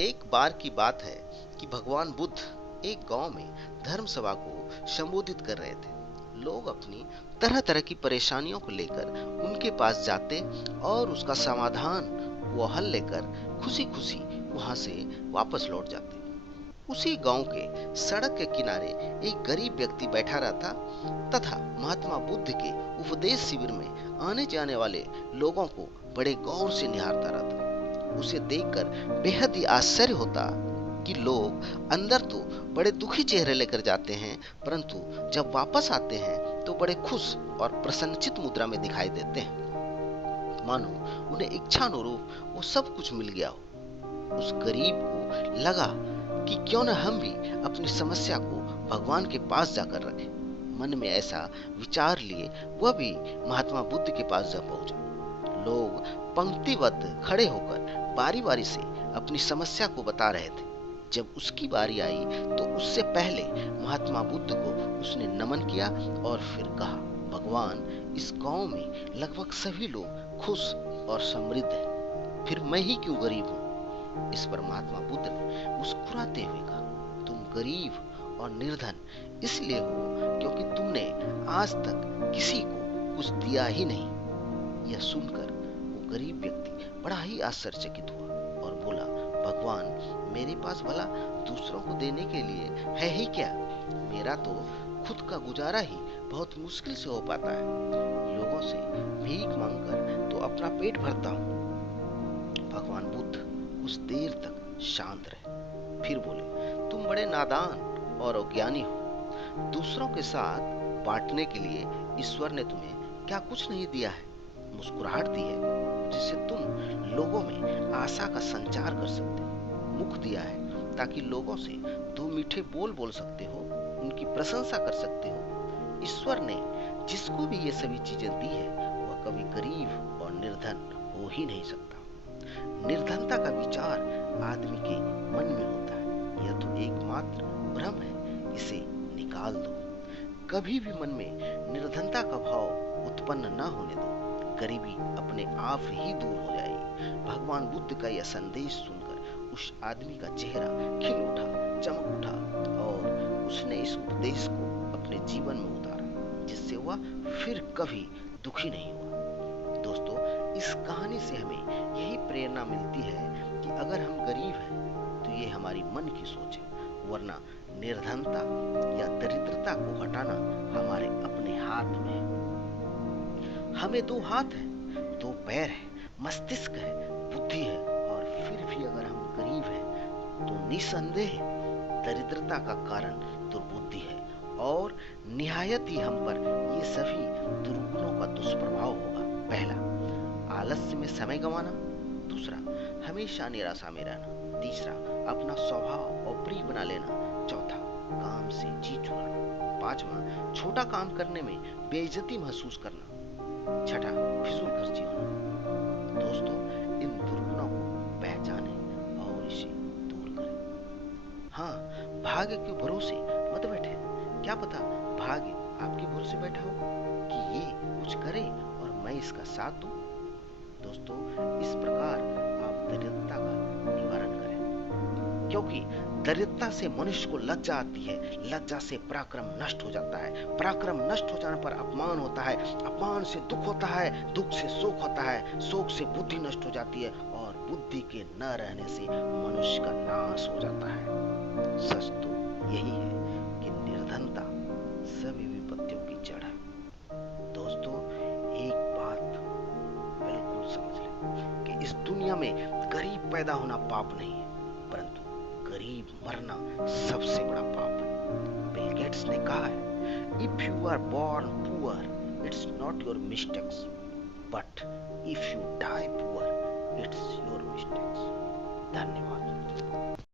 एक बार की बात है कि भगवान बुद्ध एक गांव में धर्म सभा को संबोधित कर रहे थे। लोग अपनी तरह तरह की परेशानियों को लेकर उनके पास जाते और उसका समाधान व हल लेकर खुशी खुशी वहां से वापस लौट जाते। उसी गांव के सड़क के किनारे एक गरीब व्यक्ति बैठा रहता तथा महात्मा बुद्ध के उपदेश शिविर में आने जाने वाले लोगों को बड़े गौर से निहारता रहता। उसे देखकर बेहद ही आश्चर्य होता कि लोग अंदर तो बड़े दुखी चेहरे लेकर जाते हैं, परंतु जब वापस आते हैं तो बड़े खुश और प्रसन्नचित मुद्रा में दिखाई देते हैं, मानो उन्हें इच्छानुरूप वो सब कुछ मिल गया हो। उस गरीब को लगा कि क्यों न हम भी अपनी समस्या को भगवान के पास जाकर रखें। मन में ऐसा विचार लिए वह भी महात्मा बुद्ध के पास जा पहुंचा। लोग पंक्तिबद्ध खड़े होकर बारी बारी से अपनी समस्या को बता रहे थे। जब उसकी बारी आई तो उससे पहले महात्मा बुद्ध को उसने नमन किया और फिर कहा, भगवान, इस गांव में लगभग सभी लोग खुश और समृद्ध हैं, फिर मैं ही क्यों गरीब हूँ। इस पर महात्मा बुद्ध ने मुस्कुराते हुए कहा, तुम गरीब और निर्धन इसलिए हो क्योंकि तुमने आज तक किसी को कुछ दिया ही नहीं। यह सुनकर वो गरीब व्यक्ति बड़ा ही आश्चर्यचकित हुआ और बोला, भगवान, मेरे पास भला दूसरों को देने के लिए है ही क्या। मेरा तो खुद का गुजारा ही बहुत मुश्किल से हो पाता है। लोगों से भीख मांगकर तो अपना पेट भरता हूँ। भगवान बुद्ध कुछ देर तक शांत रहे, फिर बोले, तुम बड़े नादान और अज्ञानी हो। दूसरों के साथ बांटने के लिए ईश्वर ने तुम्हें क्या कुछ नहीं दिया है। मुस्कुराहट दी है जिससे तुम लोगों में आशा का संचार कर सकते हो। मुख दिया है ताकि लोगों से दो मीठे बोल बोल सकते हो, उनकी प्रशंसा कर सकते हो। ईश्वर ने जिसको भी ये सभी चीजें दी है वह कभी गरीब और निर्धन हो ही नहीं सकता। निर्धनता का विचार आदमी के मन में होता है। यह तो एकमात्र भ्रम है, इसे निकाल दो। कभी भी मन में निर्धनता का भाव उत्पन्न न होने दो, गरीबी अपने आप ही दूर हो जाएगी। भगवान बुद्ध का यह संदेश सुनकर उस आदमी का चेहरा खिल उठा, चमक उठा और उसने इस उपदेश को अपने जीवन में उतारा, जिससे वह फिर कभी दुखी नहीं हुआ। दोस्तों, इस कहानी से हमें यही प्रेरणा मिलती है कि अगर हम गरीब हैं तो ये हमारी मन की सोच है, वरना निर्धनता या दरिद्रता को हटाना हमारे अपने हाथ में है। हमें दो हाथ हैं, दो पैर हैं, मस्तिष्क है, बुद्धि है, और फिर भी अगर हम गरीब हैं तो निसंदेह दरिद्रता का कारण दुर्बुद्धि है और निहायत ही हम पर ये सभी दुर्गुणों का दुष्प्रभाव होगा। पहला, आलस्य में समय गंवाना। दूसरा, हमेशा निराशा में रहना। तीसरा, अपना स्वभाव अप्रिय बना लेना। चौथा, काम से जी चुराना। पांचवा, छोटा काम करने में बेइज्जती महसूस करना। छठा, फिजूल खर्ची होना। दोस्तों, इन दुर्गुणों को पहचानें और इसे दूर करें। हाँ, भाग्य के भरोसे मत बैठे। क्या पता भाग्य आपके भरोसे बैठा हो कि ये कुछ करे और मैं इसका साथ दूं। दोस्तों, इस प्रकार आप दरिद्रता का निवारण करें, क्योंकि दरिद्रता से मनुष्य को लज्जा आती है, लज्जा से पराक्रम नष्ट हो जाता है, पराक्रम नष्ट हो जाने पर अपमान होता है, अपमान से दुख होता है, दुख से शोक होता है, शोक से बुद्धि नष्ट हो जाती है और बुद्धि के न रहने से मनुष्य का नाश हो जाता है। सच तो यही है कि निर्धनता सभी विपत्तियों की जड़ है। दोस्तों, एक बात बिल्कुल समझ लें कि इस दुनिया में गरीब पैदा होना पाप नहीं है, परंतु गरीब मरना सबसे बड़ा पाप है। बिल गेट्स ने कहा है, if you are born poor it's not your mistakes, but if you die poor it's your mistakes. धन्यवाद।